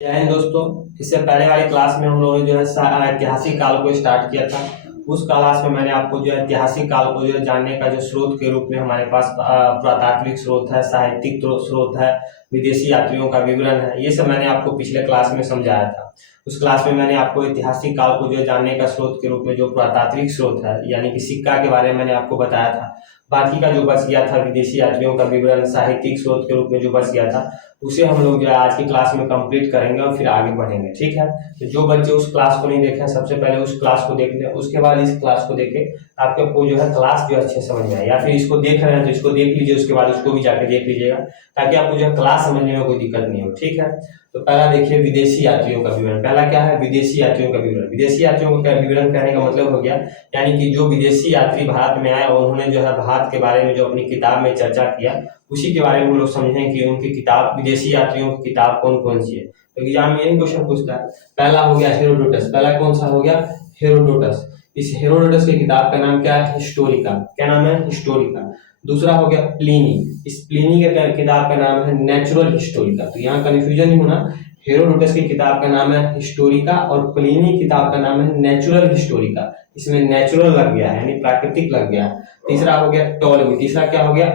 जय हिंद दोस्तों। इससे पहले वाली क्लास में हम लोगों ने जो है ऐतिहासिक काल को स्टार्ट किया था। उस क्लास में मैंने आपको जो है ऐतिहासिक काल को जो है जानने का जो स्रोत के रूप में हमारे पास पुरातात्विक स्रोत है, साहित्यिक स्रोत है, विदेशी यात्रियों का विवरण है, ये सब मैंने आपको पिछले क्लास में समझाया था। उस क्लास में मैंने आपको ऐतिहासिक काल को जो है जानने का स्रोत के रूप में जो पुरातात्विक स्रोत है यानी कि सिक्का के बारे में मैंने आपको बताया था। बाकी का जो बच गया था विदेशी यात्रियों का विवरण साहित्यिक स्रोत के रूप में जो बच गया था उसे हम लोग जो है आज की क्लास में कंप्लीट करेंगे और फिर आगे बढ़ेंगे। ठीक है, तो जो बच्चे उस क्लास को नहीं देखे हैं सबसे पहले उस क्लास को देख लें, उसके बाद इस क्लास को देखें, आपको जो है क्लास जो अच्छे समझ में आए। या फिर इसको देख रहे हैं तो इसको देख लीजिए, उसके बाद उसको भी जाके देख लीजिएगा ताकि आपको जो है क्लास समझने में कोई दिक्कत नहीं हो। ठीक है, तो पहला देखिए विदेशी यात्रियों का विवरण। पहला क्या है? विदेशी यात्रियों का विवरण। विदेशी यात्रियों का विवरण कहने का मतलब हो गया यानी कि जो विदेशी यात्री भारत में आए और उन्होंने जो है भारत के बारे में जो अपनी किताब में चर्चा किया उसी के बारे में हम लोग समझें कि उनकी किताब विदेशी यात्रियों की किताब कौन कौन सी है। तो एग्जाम में यही क्वेश्चन पूछता है। पहला हो गया हेरोडोटस। पहला कौन सा हो गया? हेरोडोटस। इस हेरोडोटस की किताब का नाम क्या है? हिस्टोरिका। क्या नाम है? हिस्टोरिका। दूसरा हो गया प्लिनी। इस प्लिनी के किताब का नाम है नेचुरल हिस्टोरिका। तो यहाँ कंफ्यूजन नहीं होना, हेरोडोटस की किताब का नाम है हिस्टोरिका और प्लिनी किताब का नाम है नेचुरल हिस्टोरिका। इसमें नेचुरल लग गया है यानी प्राकृतिक लग गया है। तीसरा हो गया टॉलमी। तीसरा क्या हो गया?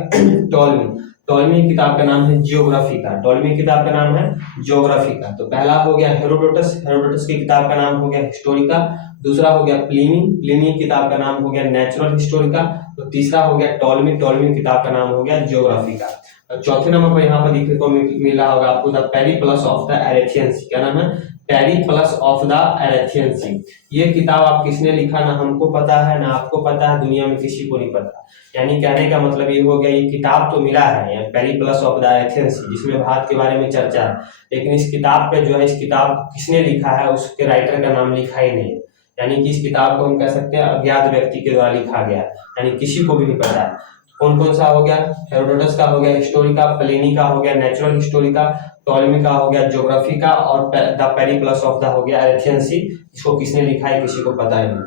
टॉलमी। टॉलमी किताब का नाम है जियोग्राफिका। टॉलमी किताब का नाम है जियोग्राफिका। तो पहला हो गया हेरोडोटस। हेरोडोटस की किताब का नाम हो गया हिस्टोरिका। दूसरा हो गया प्लिनी। प्लिनी किताब का नाम हो गया नेचुरल हिस्टोरिका। तो तीसरा हो गया टॉलमी। टॉलमी किताब का नाम हो गया जियोग्राफिका। चौथे नंबर पर यहाँ पर देखने को मिल रहा होगा आपको द पेरिप्लस ऑफ द एरेथियन सी। क्या नाम है? पेरिप्लस ऑफ द एरेथियन सी। ये किताब आप किसने लिखा? ना हमको पता है ना आपको पता है, दुनिया में किसी को नहीं पता। यानी कहने का मतलब ये हो गया ये किताब तो मिला है पेरिप्लस ऑफ द एरेथियन सी जिसमें भारत के बारे में चर्चा है, लेकिन इस किताब पे जो है इस किताब किसने लिखा है उसके राइटर का नाम लिखा ही नहीं है। यानी कि इस किताब को हम कह सकते हैं अज्ञात व्यक्ति के द्वारा लिखा गया है, यानी किसी को भी नहीं पता है। कौन कौन सा हो गया? हेरोडोटस का हो गया हिस्टोरिका, प्लिनी का हो गया नेचुरल हिस्टोरिका, टॉलमी का हो गया ज्योग्राफिका और द पेरिप्लस ऑफ द हो गया एरेथियन सी। इसको किसने लिखा है किसी को पता ही नहीं।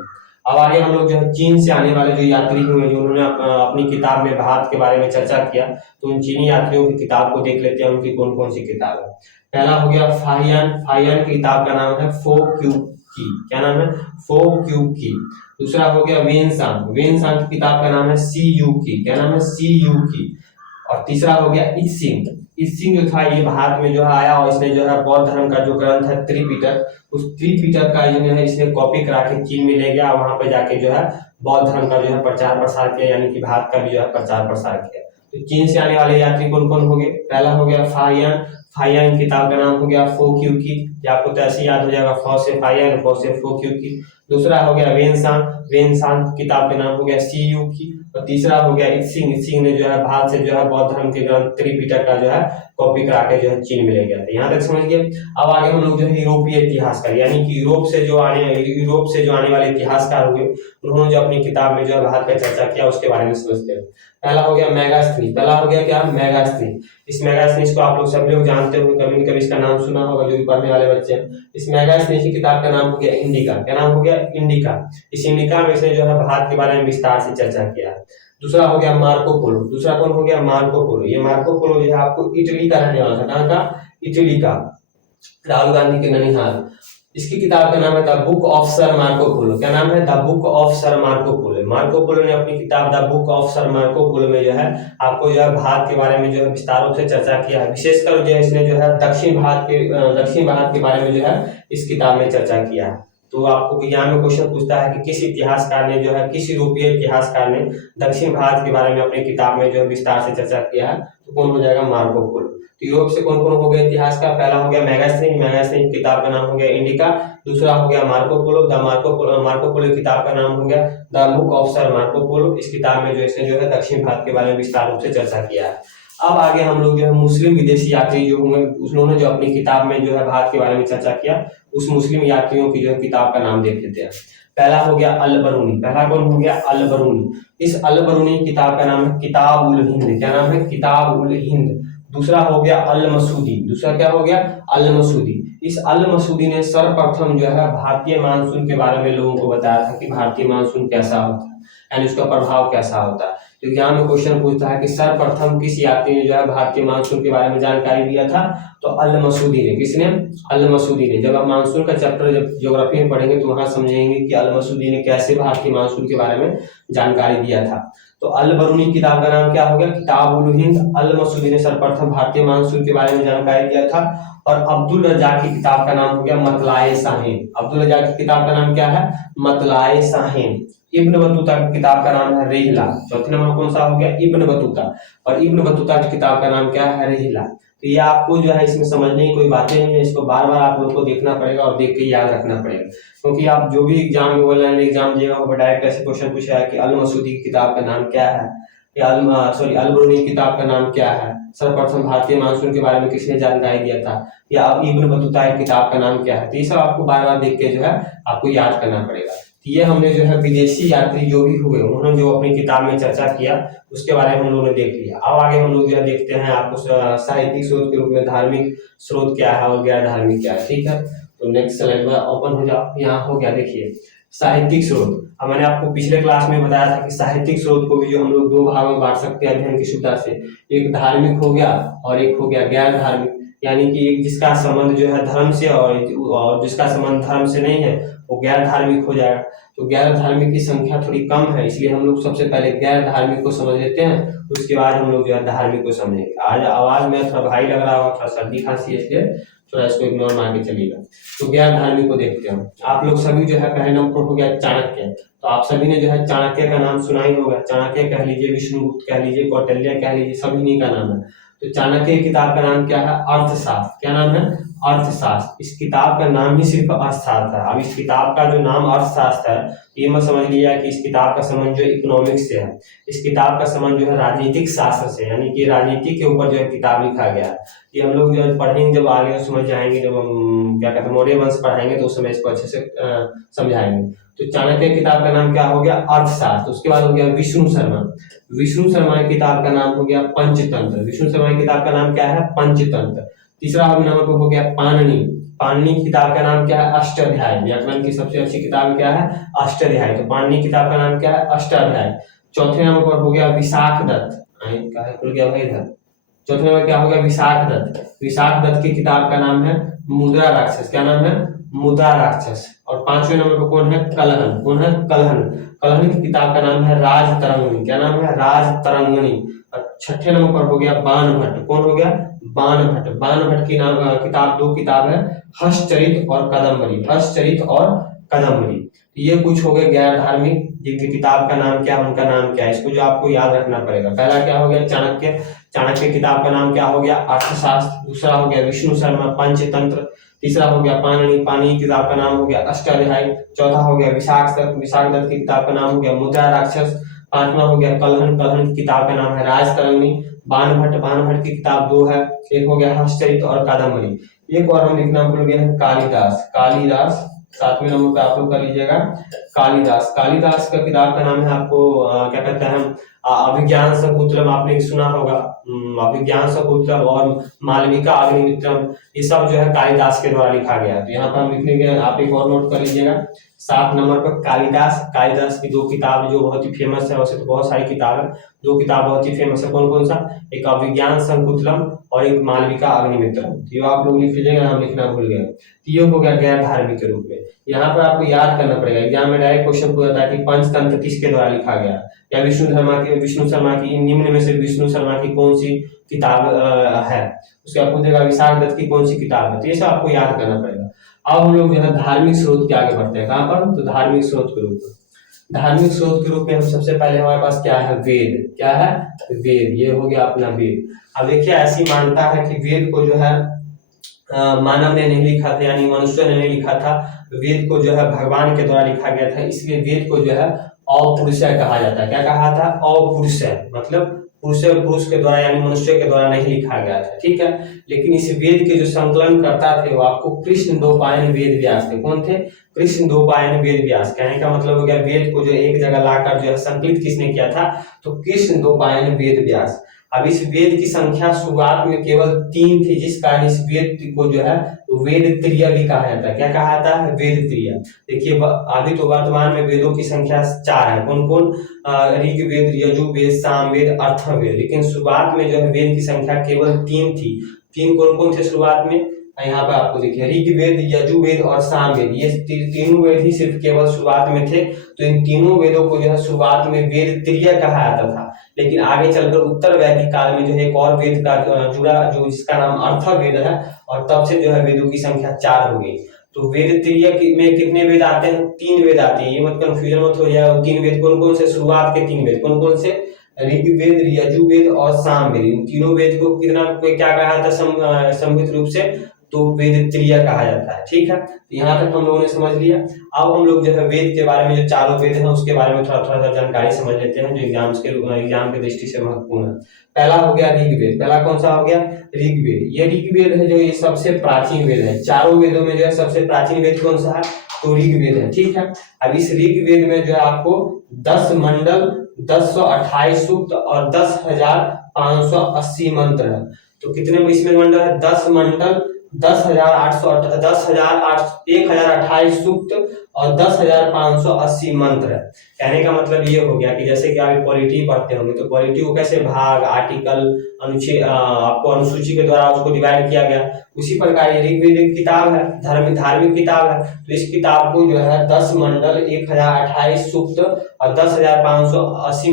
अब आगे हम लोग जो है चीन से आने वाले जो यात्री हुए जो उन्होंने अपनी किताब में भारत के बारे में चर्चा किया, तो उन चीनी यात्रियों की किताब को देख लेते हैं उनकी कौन कौन सी किताब है। पहला हो गया फाहियान। फाहियान की किताब का नाम है फो क्यू की। क्या नाम है? फो क्यू की। दूसरा हो गया वेनसांग। वेनसांग की किताब का नाम है सी यू की। क्या नाम है? सी यू की। और तीसरा हो गया इत्सिंग। इत्सिंग जो था ये भारत में जो है आया और इसने जो है बौद्ध धर्म का जो ग्रंथ है त्रिपिटक, उस त्रिपिटक का जो है इसने कॉपी करा के चीन में ले गया, वहां पे जाके जो है बौद्ध धर्म का जो है प्रचार प्रसार किया, यानी कि भारत का भी जो है प्रचार प्रसार किया। तो चीन से आने वाले यात्री कौन कौन हो गए? पहला हो गया फाहियान। फाहियान किताब का नाम हो गया फो क्यू की, आपको तो ऐसे याद हो जाएगा फो से फाहियान फो से फो क्यू की। दूसरा हो गया वेनसांग। वेनसांग किताब का नाम हो गया सी यू की। और तीसरा हो गया इत्सिंग। इत्सिंग ने जो है भारत से जो है बौद्ध धर्म के ग्रंथ त्रिपिटक का जो है कॉपी करा के जो है चीन में ले गया था। यहाँ तक समझ गए। अब आगे हम लोग जो है यूरोपीय इतिहासकार यानी कि यूरोप से जो आने वाले इतिहासकार हुए उन्होंने जो अपनी किताब में जो है भारत का चर्चा किया उसके बारे में समझते हैं। पहला हो गया मेगास्थनीज। पहला हो गया क्या? मेगास्थनीज। इस मेगास्थनीज को आप लोग सभी लोग जानते होंगे, कभी न कभी इसका नाम सुना होगा जो भी पढ़ने वाले बच्चे हैं। इस मेगास्थनीज की किताब का नाम हो गया इंडिका। क्या नाम हो गया? इंडिका। इस इंडिका में इसने जो है भारत के बारे में विस्तार से चर्चा किया है। दूसरा हो गया मार्को पोलो। दूसरा कौन हो गया? Marco Polo. ये मार्को पोलो जो है आपको इटली का रहने वाला था। कहाँ का? इटली का, राहुल गांधी के ननिहाल। इसकी किताब का नाम है the book of sir Marco Polo. क्या नाम है? The book of sir Marco Polo. Marco Polo ने अपनी किताब the book of sir Marco Polo में जो है आपको जो है भारत के बारे में जो है विस्तारों से चर्चा किया है। विशेषकर जो है इसने जो है दक्षिण भारत के बारे में जो है इस किताब में चर्चा किया है। तो आपको यहाँ में क्वेश्चन पूछता है कि किस इतिहासकार ने जो है किस यूरोपीय इतिहासकार ने दक्षिण भारत के बारे में अपनी किताब में जो है विस्तार से चर्चा किया है, तो कौन हो जाएगा? Marco Polo. तो यूरोप से कौन कौन हो गए इतिहासकार? पहला हो गया मेगास्थनीज। मेगास्थनीज किताब का नाम हो गया इंडिका। दूसरा हो गया मार्को पोलो। मार्को पोलो किताब का नाम हो गया the book of sir Marco Polo. इस किताब में जो इसने जो है दक्षिण भारत के बारे में विस्तार रूप से चर्चा किया है। अब आगे हम लोग जो है मुस्लिम विदेशी यात्री जो होंगे उन्होंने जो अपनी किताब में जो है भारत के बारे में चर्चा किया उस मुस्लिम यात्रियों की जो है किताब का नाम देख लेते हैं। पहला हो गया अल बरूनी। पहला कौन हो गया? अल बरूनी। इस अल बरूनी किताब का नाम है किताब उल हिंद। क्या नाम है? किताब उल हिंद। दूसरा हो गया अल मसूदी। दूसरा क्या हो गया? अल मसूदी। इस अल मसूदी ने सर्वप्रथम जो है भारतीय मानसून के बारे में लोगों को बताया था कि भारतीय मानसून कैसा होता है, यानी उसका प्रभाव कैसा होता है। तो एग्जाम में क्वेश्चन पूछता है कि सर्वप्रथम किस यात्री ने जो है भारतीय मानसून के बारे में जानकारी दिया था, तो अल मसूदी ने। किसने? अल मसूदी ने। जब आप मानसून का चैप्टर जब ज्योग्राफी में पढ़ेंगे तो वहां समझेंगे कि अल मसूदी ने कैसे भारतीय मानसून के बारे में जानकारी दिया था। तो अल बरूनी किताब का नाम क्या हो गया? किताब उल हिंद। अल मसूदी ने सर्वप्रथम भारतीय मानसून के बारे में जानकारी दिया था। और अब्दुल रज्जाक की किताब का नाम हो गया मतलाए साहिन। अब्दुल रज्जाक की किताब का नाम क्या है? मतलाए साहिन। इब्न बतूता की किताब का नाम है रिहला। चौथे नंबर कौन सा हो गया? Ibn Battuta. और इब्न बतूता की किताब का नाम क्या है? रिहला। तो ये आपको जो है इसमें समझने की कोई बातें नहीं है, इसको बार बार आप लोगों को देखना पड़ेगा और देख के याद रखना पड़ेगा, क्योंकि आप जो भी एग्जाम में ऑनलाइन एग्जाम दिएगा वो डायरेक्ट ऐसे क्वेश्चन पूछा है कि अल मसूदी की किताब का नाम क्या है, या अल बरूनी की किताब का नाम क्या है, सर्वप्रथम भारतीय मानसून के बारे में किसने जानकारी दिया था, या इब्न बतूता की किताब का नाम क्या है। तो ये सब आपको बार बार देख के जो है आपको याद करना पड़ेगा। ये हमने जो है विदेशी यात्री जो भी हुए उन्होंने जो अपनी किताब में चर्चा किया उसके बारे में हम लोगों ने देख लिया। अब आगे हम लोग जो है देखते हैं आपको साहित्यिक स्रोत के रूप में धार्मिक स्रोत क्या है और गैर धार्मिक क्या है। ठीक है, तो नेक्स्ट स्लाइड में ओपन हो जाओ। यहाँ हो गया, देखिए साहित्यिक स्रोत। अब मैंने आपको पिछले क्लास में बताया था कि साहित्यिक स्रोत को भी जो हम लोग दो भागों में बांट सकते हैं अध्ययन की सुविधा से। एक धार्मिक हो गया और एक हो गया गैर धार्मिक, यानी कि एक जिसका संबंध जो है धर्म से और जिसका संबंध धर्म से नहीं है वो गैर धार्मिक हो जाएगा। तो गैर धार्मिक की संख्या थोड़ी कम है, इसलिए हम लोग सबसे पहले गैर धार्मिक को समझ लेते हैं, उसके बाद हम लोग जो है धार्मिक को समझेंगे। आज आवाज में थोड़ा भारी लग रहा होगा, थोड़ा सर्दी खांसी है, इसलिए थोड़ा इसको इग्नोर मार के चलिएगा। तो गैर धार्मिक को देखते हैं। आप लोग सभी जो है पहले नंबर हो गया चाणक्य। तो आप सभी ने जो है चाणक्य का नाम सुना ही होगा। चाणक्य कह लीजिए, विष्णुगुप्त कह लीजिए, कौटिल्य कह लीजिए, सभी इन्हीं का नाम है। तो चाणक्य की किताब का नाम क्या है? अर्थशास्त्र। क्या नाम है? अर्थशास्त्र। इस किताब का नाम ही सिर्फ अर्थशास्त्र है। अब इस किताब का जो नाम अर्थशास्त्र है, ये मत समझ लिया कि इस किताब का संबंध जो इकोनॉमिक्स से है। इस किताब का संबंध जो है राजनीतिक शास्त्र से, यानी कि राजनीति के ऊपर जो है किताब लिखा गया है। ये हम लोग जो है पढ़ेंगे, जब आगे समझ जाएंगे, जब हम क्या कहते हैं मौर्य वंश पढ़ाएंगे तो उस समय इसको अच्छे से समझाएंगे। तो चाणक्य किताब का नाम क्या हो गया? अर्थशास्त्र। उसके बाद हो गया विष्णु शर्मा। विष्णु शर्मा की किताब का नाम हो गया पंचतंत्र। विष्णु शर्मा की किताब का नाम क्या है? पंचतंत्र। तीसरा नंबर पर हो गया पाणिनि। पाणिनि की किताब का नाम क्या है? अष्टाध्यायी। व्याकरण की सबसे अच्छी किताब क्या है? अष्टाध्यायी। तो पाणिनि की किताब का नाम क्या है? अष्टाध्यायी। चौथे नंबर पर हो गया विशाख दत्त। खुल गया भाई इधर। चौथे नंबर क्या हो गया? विशाख दत्त। विशाख दत्त की किताब का नाम है मुद्रा राक्षस। क्या नाम है? मुद्रा राक्षस। और पांचवें नंबर पर कौन है? कलहन। कौन है? कलहन। कलहन की किताब का नाम है राजतरंगिणी। क्या नाम है? राजतरंगिणी। और छठे नंबर पर हो गया बाणभट्ट। कौन हो गया? बाणभट्ट। बाणभट्ट की नाम किताब, दो किताब है, हर्षचरित और कादम्बरी। हर्षचरित और कादम्बरी। ये कुछ हो गए गैर धार्मिक जिनकी किताब का नाम क्या है, उनका नाम क्या है, इसको जो आपको याद रखना पड़ेगा। पहला क्या हो गया? चाणक्य। चाणक्य किताब का नाम क्या हो गया? अर्थशास्त्र। दूसरा हो गया विष्णु शर्मा, पंचतंत्र। तीसरा हो गया पाणिनि। पाणिनि की किताब का नाम हो गया अष्टाध्यायी। चौथा हो गया विशाख दत्त। विशाख दत्त की किताब का नाम हो गया मुद्रा राक्षस। पांचवा हो गया कलहन। कलहन की किताब का नाम है राजतरंगिणी। बाणभट्ट। बाणभट्ट की किताब दो है, एक हो गया हर्षचरित और कादम्बरी। एक और हम लिखना भूल गए हैं, कालिदास। कालिदास सातवें नंबर पे आप लोग कर लीजिएगा। कालिदास। कालिदास का किताब का नाम है आपको क्या कहते हैं? अभिज्ञान शकुंतलम। आपने सुना होगा, अभिज्ञान शकुंतलम और मालविका अग्निमित्रम, ये सब जो है कालिदास के द्वारा लिखा गया है। तो यहाँ पर हम लिखने के, आप एक और नोट कर लीजिएगा। 7 नंबर पर कालिदास। कालिदास की दो किताब जो बहुत ही फेमस है, वैसे तो बहुत सारी किताब है, दो किताब बहुत ही फेमस है। कौन कौन सा? एक अभिज्ञान शकुंतलम और एक मालविका अग्निमित्रम। ये आप लोग लिख लीजिएगा, नाम लिखना भूल गए। ये हो गया गैर धार्मिक के रूप में। यहाँ पर आपको याद करना पड़ेगा, एग्जाम में डायरेक्ट क्वेश्चन पूछता है कि पंचतंत्र किसके द्वारा लिखा गया, या विष्णु शर्मा की निम्न में से विष्णु शर्मा की कौन सी किताब है, उसके बाद पूछेगा विशाख दत्त की कौन सी किताब है। तो ये सब आपको याद करना पड़ेगा। अब हम लोग जो है धार्मिक स्रोत के आगे बढ़ते हैं। कहाँ पर? तो धार्मिक स्रोत के रूप में। धार्मिक स्रोत के रूप में हम सबसे पहले हमारे पास क्या है? वेद। क्या है? वेद। ये हो गया अपना वेद। अब देखिए ऐसी मान्यता है कि वेद को जो है मानव ने नहीं लिखा था, यानी मनुष्य ने नहीं लिखा था। वेद को जो है भगवान के द्वारा लिखा गया था, इसलिए वेद को जो है अपौरुषेय कहा जाता है। क्या कहा था? अपौरुषेय। मतलब पुरुष के द्वारा यानी मनुष्य के द्वारा नहीं लिखा गया था। ठीक है, लेकिन इस वेद के जो संकलन करता थे वो आपको कृष्णद्वैपायन वेद व्यास थे। कौन थे? कृष्णद्वैपायन वेद व्यास। कहने का मतलब हो गया वेद को जो एक जगह लाकर जो है संकलित किसने किया था? तो कृष्णद्वैपायन वेद व्यास। अब इस वेद की संख्या शुरुआत में केवल 3 थी, जिस कारण इस वेद को जो है वेद त्रिय भी कहा जाता है। क्या कहा जाता है? वेद त्रिय। देखिए अभी तो वर्तमान में वेदों की संख्या 4 है। कौन कौन? ऋग्वेद, यजुर्वेद, सामवेद, अथर्ववेद। लेकिन शुरुआत में जो है वेद की संख्या केवल 3 थी। 3 कौन कौन थे शुरुआत में? यहाँ पे आपको देखिए ऋग्वेद, यजुर्वेद और सामवेद, ये तीनों वेद ही सिर्फ केवल शुरुआत में थे। तो इन तीनों वेदों को जो है शुरुआत में वेद त्रिय कहा जाता था। लेकिन आगे चलकर उत्तर वैदिक काल में जो है एक और वेद का जुड़ा, जो जिसका नाम अथर्ववेद है, और तब से जो है वेदों की संख्या 4 हो गई। तो वेद त्रिय में कितने वेद आते हैं? 3 वेद आते हैं। ये मत कंफ्यूजन मत हो जाए। 3 वेद कौन कौन से? शुरुआत के 3 वेद कौन कौन से? ऋग्वेद, यजुर्वेद और सामवेद। इन तीनों वेद को कितना क्या कहा था संयुक्त रूप से? तो वेद त्रिय कहा जाता है। ठीक है, तो यहाँ तक हम लोगों ने समझ लिया। अब हम लोग जो है वेद के बारे में, जो चारों वेद हैं उसके बारे में थोड़ा थोड़ा जानकारी समझ लेते हैं, जो एग्जाम के दृष्टि से महत्वपूर्ण है। पहला हो गया ऋग्वेद। पहला कौन सा हो गया? ऋग्वेद। ये ऋग्वेद है जो ये सबसे प्राचीन वेद है। चारों वेदों में जो है सबसे प्राचीन वेद कौन सा है? तो ऋग्वेद है। ठीक है, अब इस ऋग्वेद में जो है आपको 10 मंडल, 1028 सूक्त और 10,580 मंत्र है। तो कितने इसमें मंडल है? 10 मंडल, 1028 सूक्त और 10,580 मंत्र है। कहने का मतलब ये हो गया कि जैसे कि आप पॉलिटी पढ़ते होंगे, तो पॉलिटी को कैसे भाग, आर्टिकल, अनुच्छेद, आपको अनुसूची के द्वारा उसको डिवाइड किया गया। उसी प्रकार ये ऋग्वेद एक किताब है, धार्मिक किताब है। तो इस किताब को जो है 10 मंडल, 1028 सूक्त और 10,580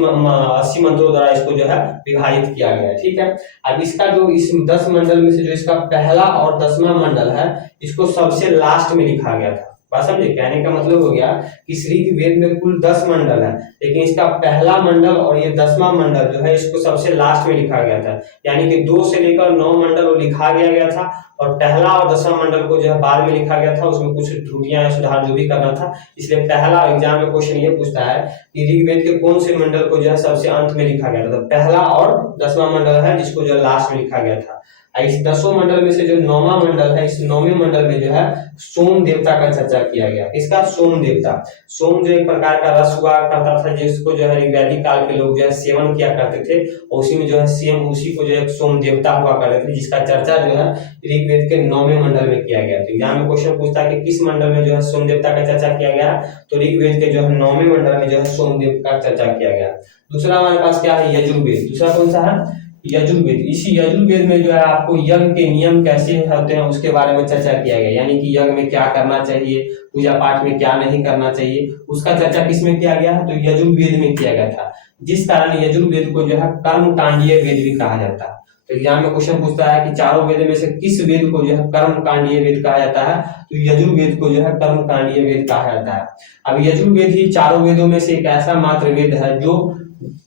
मंत्रों द्वारा इसको जो है विभाजित किया गया है। ठीक है, अब इसका जो इस 10 मंडल में से जो इसका पहला और 10वां मंडल है, इसको सबसे लास्ट में लिखा गया था। बात समझे? कहने का मतलब हो गया कि ऋग्वेद में कुल 10 मंडल है, लेकिन इसका पहला मंडल और ये 10वां मंडल जो है इसको सबसे लास्ट में लिखा गया था। यानी कि 2 से लेकर 9 मंडल वो लिखा गया था, और पहला और 10वां मंडल को जो है बाद में लिखा गया था। उसमें कुछ त्रुटियां, सुधार जो भी करना था, इसलिए पहला एग्जाम में क्वेश्चन ये पूछता है कि ऋग्वेद के कौन से मंडल को जो है सबसे अंत में लिखा गया था। तो पहला और 10वां मंडल है जिसको जो लास्ट में लिखा गया था। इस 10 मंडल में से जो 9वां मंडल है, इस 9वें मंडल में जो है सोम देवता का चर्चा किया गया। इसका सोम देवता, सोम जो एक प्रकार का रस हुआ करता था, जिसको जो है वैदिक काल के लोग जो है सेवन किया करते थे, और उसी में जो है सेम उसी को जो है सोम देवता हुआ करते थे, जिसका चर्चा जो है ऋग्वेद के 9वें मंडल में किया गया। तो एग्जाम में क्वेश्चन पूछता है कि किस मंडल में जो है सोम देवता का चर्चा किया गया? तो ऋग्वेद के जो है 9वें मंडल में जो है सोम देवता का चर्चा किया गया। दूसरा हमारे पास क्या है? यजुर्वेद। दूसरा कौन सा है? यजुर्वेद। इसी यजुर्वेद में जो है आपको यज्ञ के नियम कैसे होते हैं उसके बारे में चर्चा किया गया। यानी कि यज्ञ में क्या करना चाहिए, पूजा पाठ में क्या नहीं करना चाहिए, उसका चर्चा किस में किया गया है? तो यजुर्वेद में किया गया था। जिस कारण यजुर्वेद को जो है कर्मकांडीय वेद भी कहा जाता है। तो एग्जाम में क्वेश्चन पूछता है कि चारों वेद में से किस वेद को जो है कर्मकांडीय वेद कहा जाता है? तो यजुर्वेद को जो है कर्मकांडीय वेद कहा जाता है। अब यजुर्वेद ही चारों वेदों में से एक ऐसा मात्र वेद है जो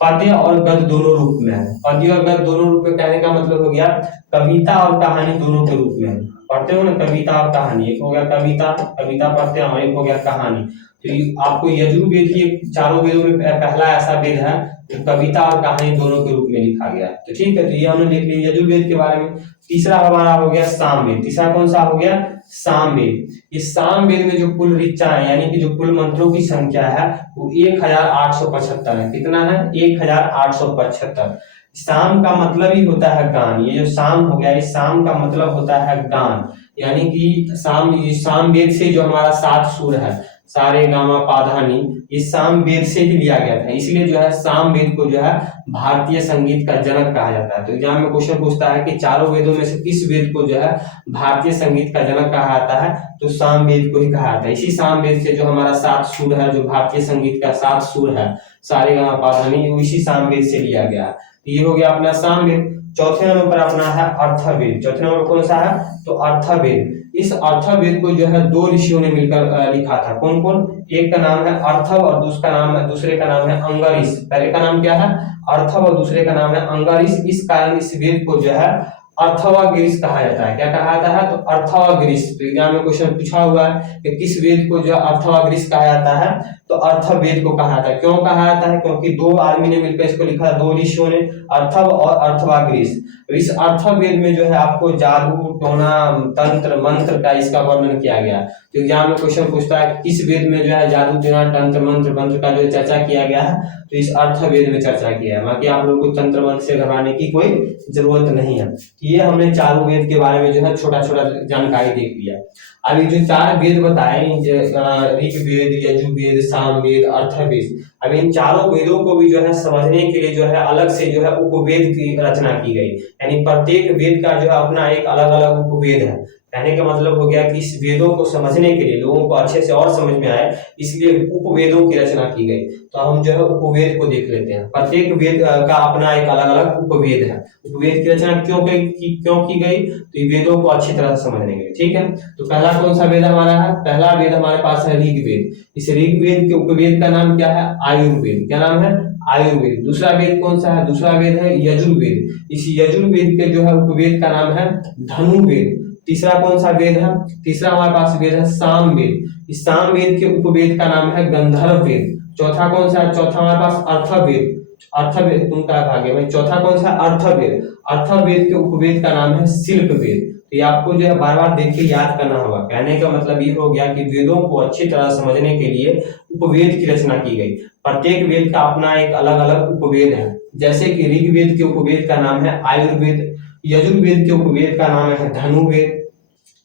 पद्य और गद्य दोनों रूप में है। पद्य और गद्य दोनों रूप में कहने का मतलब हो गया कविता और कहानी दोनों के रूप में है। पढ़ते हो ना, कविता और कहानी। एक हो गया कविता पढ़ते हैं, और एक हो गया कहानी। तो आपको यजुर्वेद ही चारों वेदों में पहला ऐसा वेद है जो कविता और कहानी दोनों के रूप में लिखा गया। तो ठीक है, तो ये हमने देख लिया यजुर्वेद के बारे में। तीसरा हमारा हो गया सामवेद। तीसरा कौन सा हो गया? सामवेद। इस सामवेद में जो कुल ऋचा है, यानी कि जो कुल मंत्रों की संख्या है वो 1875 है। कितना है? 1875। साम का मतलब ही होता है गान। ये जो साम हो गया, इस साम का मतलब होता है गान। यानी कि साम वेद से जो हमारा 7 सुर है, सारे गामा पाधानी, इस साम वेद से ही लिया गया था। इसलिए जो है साम वेद को जो है भारतीय संगीत का जनक कहा जाता है। तो एग्जाम में क्वेश्चन पूछता है कि चारों वेदों में से किस वेद को जो है भारतीय संगीत का जनक कहा जाता है? तो साम वेद को ही कहा जाता है। इसी साम वेद से जो हमारा 7 सुर है, जो भारतीय संगीत का 7 सुर है, सारे गामा पाधानी, इसी साम वेद से लिया गया। ये हो गया अपना सामवेद। चौथे नंबर पर अपना है अर्थवेद। चौथे नंबर कौन सा है? तो अर्थवेद। इस अर्थवेद को जो है 2 ऋषियों ने मिलकर लिखा था। कौन कौन? एक का नाम है अर्थव और दूसरे का नाम है अंगरीष। पहले का नाम क्या है? अर्थव और दूसरे का नाम है अंगरीष। इस कारण इस वेद को जो है अर्थवागिरीस कहा जाता है। क्या कहा जाता है? तो अर्थवागिरीस। तो एग्जाम में क्वेश्चन पूछा हुआ है कि किस वेद को जो है अर्थवागिरीस कहा जाता है? तो अर्थवेद को कहा जाता है। क्यों कहा जाता है? क्योंकि दो आदमी ने मिलकर इसको लिखा, दो ऋषियों ने, अर्थव और अर्थवागिरीस। इस अर्थवेद में जो है आपको जादू टोना तंत्र मंत्र का इसका वर्णन किया गया। तो एग्जाम में क्वेश्चन पूछता है किस वेद में जो है जादू टोना तंत्र मंत्र का जो चर्चा किया गया है? तो इस अर्थवेद में चर्चा किया है। बाकी आप लोगों को तंत्र मंत्र से घबराने की कोई जरूरत नहीं है। ये हमने चारों वेद के बारे में जो है छोटा छोटा जानकारी देख लिया। अभी जो चार वेद बताए, ऋग्वेद, यजुर्वेद, सामवेद, अर्थवेद, अब इन चारों वेदों को भी जो है समझने के लिए जो है अलग से जो है उपवेद की रचना की गई। यानी प्रत्येक वेद का जो है अपना एक अलग अलग उपवेद है। कहने का मतलब हो गया कि इस वेदों को समझने के लिए, लोगों को अच्छे से और समझ में आए, इसलिए उपवेदों की रचना की गई। तो हम जो है उपवेद को देख लेते हैं। प्रत्येक वेद का अपना एक अलग अलग उपवेद है। उपवेद की रचना क्यों की गई? तो ये वेदों को अच्छी तरह से समझने के लिए। ठीक है, तो पहला कौन सा वेद हमारा है? पहला वेद हमारे पास है ऋग्वेद। इस ऋग्वेद के उपवेद का नाम क्या है? आयुर्वेद। क्या नाम है? आयुर्वेद। दूसरा वेद कौन सा है? दूसरा वेद है यजुर्वेद। इस यजुर्वेद के जो है उपवेद का नाम है धनुर्वेद। तीसरा कौन सा वेद है? तीसरा हमारे पास वेद है सामवेद। इस सामवेद के उपवेद का नाम है गंधर्व वेद। चौथा कौन सा है? चौथा हमारे पास अर्थवेद। अर्थवेद, तुम क्या भागे भाई? चौथा कौन सा? अर्थवेद। अर्थवेद के उपवेद का नाम है शिल्प वेद। तो ये आपको जो है बार बार देख के याद करना होगा। कहने का मतलब ये हो गया कि वेदों को अच्छी तरह समझने के लिए उपवेद की रचना की गई। प्रत्येक वेद का अपना एक अलग अलग उपवेद है। जैसे कि ऋग्वेद के उपवेद का नाम है आयुर्वेद, यजुर्वेद के उपवेद का नाम है धनुर्वेद,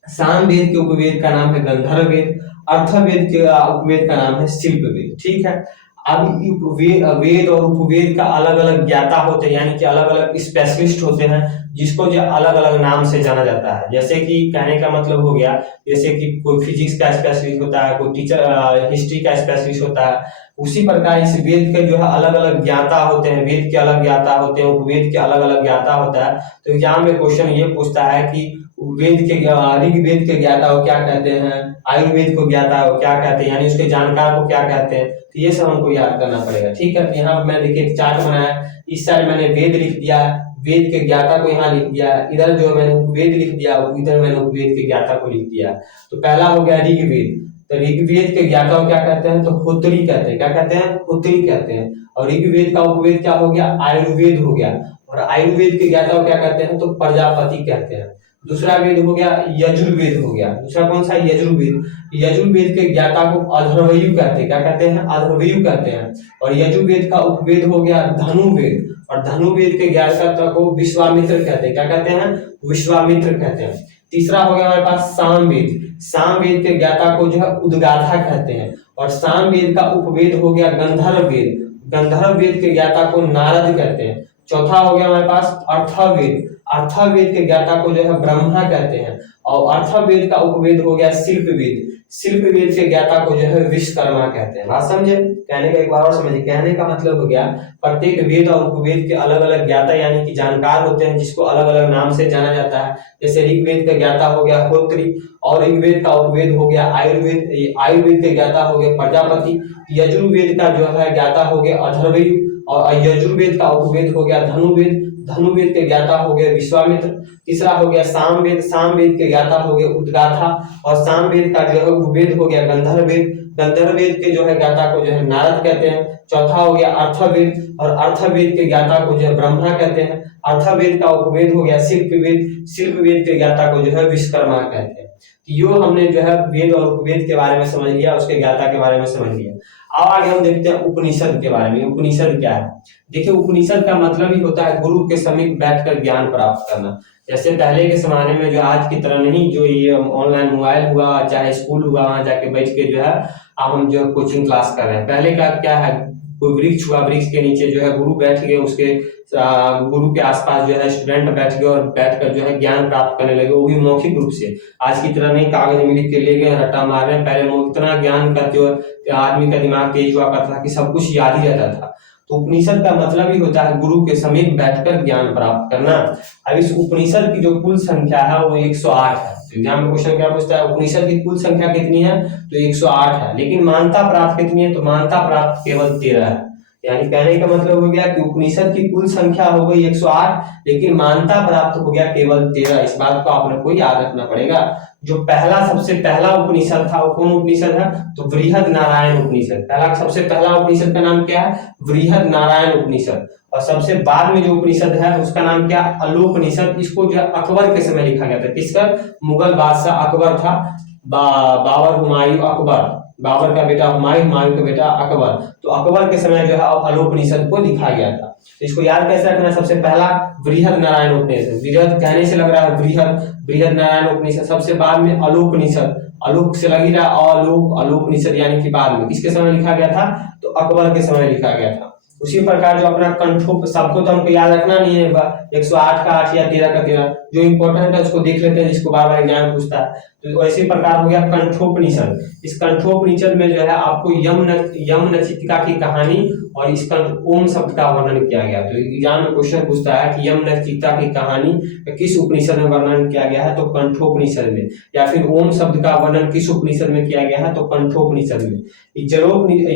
सामवेद के उपवेद का नाम है गंधर्ववेद, अर्थवेद के उपवेद का नाम है शिल्पवेद। ठीक है, अब वेद और उपवेद का अलग अलग ज्ञाता होते हैं, यानी कि अलग अलग स्पेशलिस्ट होते हैं, जिसको जो अलग अलग नाम से जाना जाता है। जैसे कि कहने का मतलब हो गया, जैसे कि कोई फिजिक्स का स्पेशलिस्ट होता है, कोई टीचर हिस्ट्री का स्पेशलिस्ट होता है, उसी प्रकार इस वेद के जो है अलग अलग ज्ञाता होते हैं। वेद के अलग ज्ञाता होते हैं, उपवेद के अलग अलग ज्ञाता होता है। तो एग्जाम में क्वेश्चन ये पूछता है कि वेद के ऋग्वेद के ज्ञाता को क्या कहते हैं, आयुर्वेद को ज्ञाता को क्या कहते हैं, यानी उसके जानकार को क्या कहते हैं। तो ये सब हमको याद करना पड़ेगा। ठीक है, यहाँ मैं देखिए एक चार्ट बनाया, इस साइड मैंने वेद लिख दिया, वेद के ज्ञाता को यहाँ लिख दिया, इधर जो मैंने उपवेद लिख दिया, इधर मैंने उपवेद के ज्ञाता को लिख दिया। तो पहला हो गया ऋग्वेद। तो ऋग्वेद के ज्ञाता को क्या कहते हैं? तो होत्री कहते हैं। क्या कहते हैं? होत्री कहते हैं। और ऋग्वेद का उपवेद क्या हो गया? आयुर्वेद हो गया। और आयुर्वेद के ज्ञाता को क्या कहते हैं? तो प्रजापति कहते हैं। दूसरा वेद हो गया यजुर्वेद हो गया। दूसरा कौन सा? यजुर्वेद। यजुर्वेद के ज्ञाता को अथर्वयु कहते हैं। क्या कहते हैं? अथर्वयु कहते हैं। और यजुर्वेद का उपवेद हो गया धनुर्वेद। और धनुर्वेद के ज्ञाता को विश्वामित्र कहते हैं। क्या कहते हैं? विश्वामित्र कहते हैं। तीसरा हो गया हमारे पास सामवेद। सामवेद के ज्ञाता को जो है उद्गाथा कहते हैं। और सामवेद का उपवेद हो गया गंधर्ववेद। गंधर्ववेद के ज्ञाता को नारद कहते हैं। चौथा हो गया हमारे पास अर्थवेद। अर्थवेद के ज्ञाता को जो है ब्रह्मा कहते हैं। और अर्थवेद का उपवेद हो गया शिल्पवेद। शिल्पवेद के ज्ञाता को जो है विश्वकर्मा कहते हैं। बात समझे? कहने का एक बार और समझिए। कहने का मतलब हो गया प्रत्येक वेद और उपवेद के अलग अलग ज्ञाता यानी कि जानकार होते हैं, जिसको अलग अलग नाम से जाना जाता है। जैसे ऋग्वेद का ज्ञाता हो गया होत्री, और ऋग्वेद का उपवेद हो गया आयुर्वेद, आयुर्वेद के ज्ञाता हो गया प्रजापति, यजुर्वेद का जो है ज्ञाता हो गया अथर्वयु, और यजुर्वेद का उपवेद हो गया धनुर्वेद, धनुर्वेद के ज्ञाता हो गए विश्वामित्र। तीसरा हो गया सामवेद। सामवेद के ज्ञाता हो गए उद्गाथा, और सामवेद का जो है उपवेद हो गया गंधर्ववेद। गंधर्ववेद के जो है ज्ञाता को जो है नारद कहते हैं। चौथा हो गया अर्थवेद, और अर्थवेद के ज्ञाता को जो है ब्रह्मा कहते हैं। अर्थवेद का उपवेद हो गया शिल्पवेद। शिल्पवेद के ज्ञाता को जो है विश्वकर्मा कहते हैं। यो हमने जो है वेद और उपवेद के बारे में समझ लिया, उसके ज्ञाता के बारे में समझ लिया। अब आगे हम देखते हैं उपनिषद के बारे में। उपनिषद क्या है? देखिए, उपनिषद का मतलब ही होता है गुरु के समीप बैठकर ज्ञान प्राप्त करना। जैसे पहले के जमाने में जो आज की तरह नहीं, जो ये ऑनलाइन मोबाइल हुआ चाहे स्कूल हुआ, वहां जाके बैठ के जो है अब हम जो कोचिंग क्लास कर रहे हैं। पहले का क्या है, कोई वृक्ष हुआ, वृक्ष के नीचे जो है गुरु बैठ गए, उसके गुरु के आसपास जो है स्टूडेंट बैठ गए और बैठकर जो है ज्ञान प्राप्त करने लगे, वो भी मौखिक रूप से। आज की तरह नहीं कागज में लिख के ले गए रट्टा मार रहे हैं। पहले इतना ज्ञान का जो आदमी का दिमाग तेज हुआ करता था कि सब कुछ याद ही रहता था। तो उपनिषद का मतलब ही होता है गुरु के समीप बैठकर ज्ञान प्राप्त करना। अब इस उपनिषद की जो कुल संख्या है वो 108 है। तो एग्जाम में क्वेश्चन क्या पूछता है, उपनिषद की कुल संख्या कितनी है? तो 108 है। लेकिन मान्यता प्राप्त कितनी है? तो मान्यता प्राप्त केवल 13 है। यानी कहने का मतलब हो गया कि उपनिषद की कुल संख्या हो गई 108, लेकिन मान्यता प्राप्त हो गया केवल 13। इस बात को आपने को याद रखना पड़ेगा। जो पहला सबसे पहला उपनिषद था वो कौन उपनिषद है? तो बृहद नारायण उपनिषद। सबसे पहला उपनिषद का नाम क्या है? बृहद नारायण उपनिषद। और सबसे बाद में जो उपनिषद है उसका नाम क्या? अलोपनिषद। इसको जो है अकबर के समय लिखा गया था। किसका? मुगल बादशाह अकबर था, बाबर हुमायूं अकबर, बाबर का बेटा हुमायूं, हुमायूं का बेटा अकबर। तो अकबर के समय जो है अलोपनिषद को लिखा गया था। तो इसको याद कैसे रखना? सबसे पहला बृहद नारायण उपनिषद, बृहद कहने से लग रहा है बृहद, बृहद नारायण उपनिषद। सबसे बाद में अलोपनिषद, अलोक से लग ही रहा अलोक, अलोपनिषद यानी कि बाद में। किसके समय लिखा गया था? तो अकबर के समय लिखा गया था। उसी प्रकार जो अपना कंठोप, सबको तो हमको याद रखना नहीं है, 108 का 8 या 13 का 13, जो इंपॉर्टेंट है उसको देख लेते हैं, जिसको बार बार एग्जाम पूछता है। तो ऐसी प्रकार हो गया कंठोपनिषद। इस कंठोपनिषद में जो है आपको यम नचितिका की कहानी और इस ओम शब्द का वर्णन किया गया। तो एग्जाम में क्वेश्चन पूछता है कि यम नचितिका की कहानी किस उपनिषद में वर्णन किया गया है? तो कंठोपनिषद में। या फिर ओम शब्द का वर्णन किस उपनिषद में किया गया है? तो कंठोपनिषद में।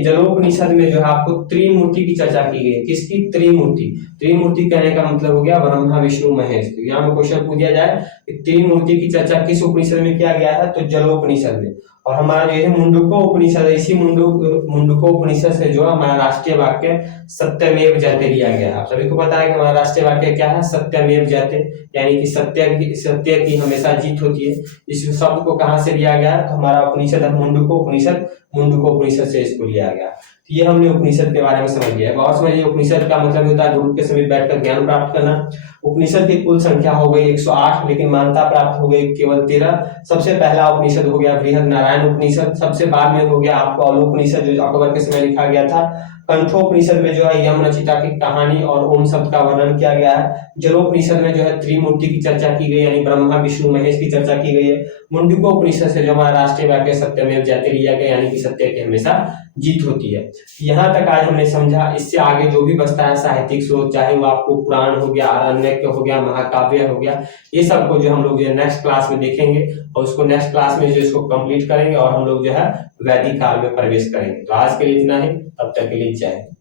जलोपनिषद में जो है आपको त्रिमूर्ति की चर्चा की गई। किसकी? त्रिमूर्ति। त्रिमूर्ति कहने का मतलब हो गया ब्रह्मा विष्णु महेश। तो यहाँ में क्वेश्चन पूछ दिया जाए कि त्रिमूर्ति की चर्चा किस उपनिषद में किया गया है? तो जलोपनिषद में। और हमारा जो है मुंडको उपनिषद है, इसी मुंडको उपनिषद से जो हमारा राष्ट्रीय वाक्य सत्यमेव जयते लिया गया है। आप सभी को पता है कि हमारा राष्ट्रीय वाक्य क्या है? सत्यमेव जयते, यानी कि सत्य की हमेशा जीत होती है। इस शब्द को कहाँ से लिया गया? तो हमारा उपनिषद है मुंडको उपनिषद, मुंडको उपनिषद से इसको लिया गया। ये हमने उपनिषद के बारे में समझ लिया है। और समझिए उपनिषद का मतलब होता है गुरु के समीप बैठकर ज्ञान प्राप्त करना। उपनिषद की कुल संख्या हो गई 108, लेकिन मान्यता प्राप्त हो गई केवल 13। सबसे पहला उपनिषद हो गया बृहद नारायण उपनिषद। सबसे बाद में हो गया आपको अलोपनिषद, जो अकबर के समय लिखा गया था। कंठोपनिषद में जो है यम नचिता की कहानी और ओम शब्द का वर्णन किया गया है। जलोपनिषद में जो है त्रिमूर्ति की चर्चा की गई, यानी ब्रह्मा विष्णु महेश की चर्चा की गई है। मुंडको उपनिषद से जो हमारा राष्ट्रीय वाक्य सत्यमेव जयते लिया गया, यानी कि सत्य की हमेशा जीत होती है। यहाँ तक आज हमने समझा। इससे आगे जो भी बचता है साहित्यिक स्रोत, चाहे वो आपको पुराण हो गया, आरण्यक हो गया, महाकाव्य हो गया, ये सब को जो हम लोग जो नेक्स्ट क्लास में देखेंगे और उसको नेक्स्ट क्लास में जो इसको कंप्लीट करेंगे और हम लोग जो है वैदिक काल में प्रवेश करेंगे। तो आज के लिए इतना ही, तब तक के लिए जय हिंद।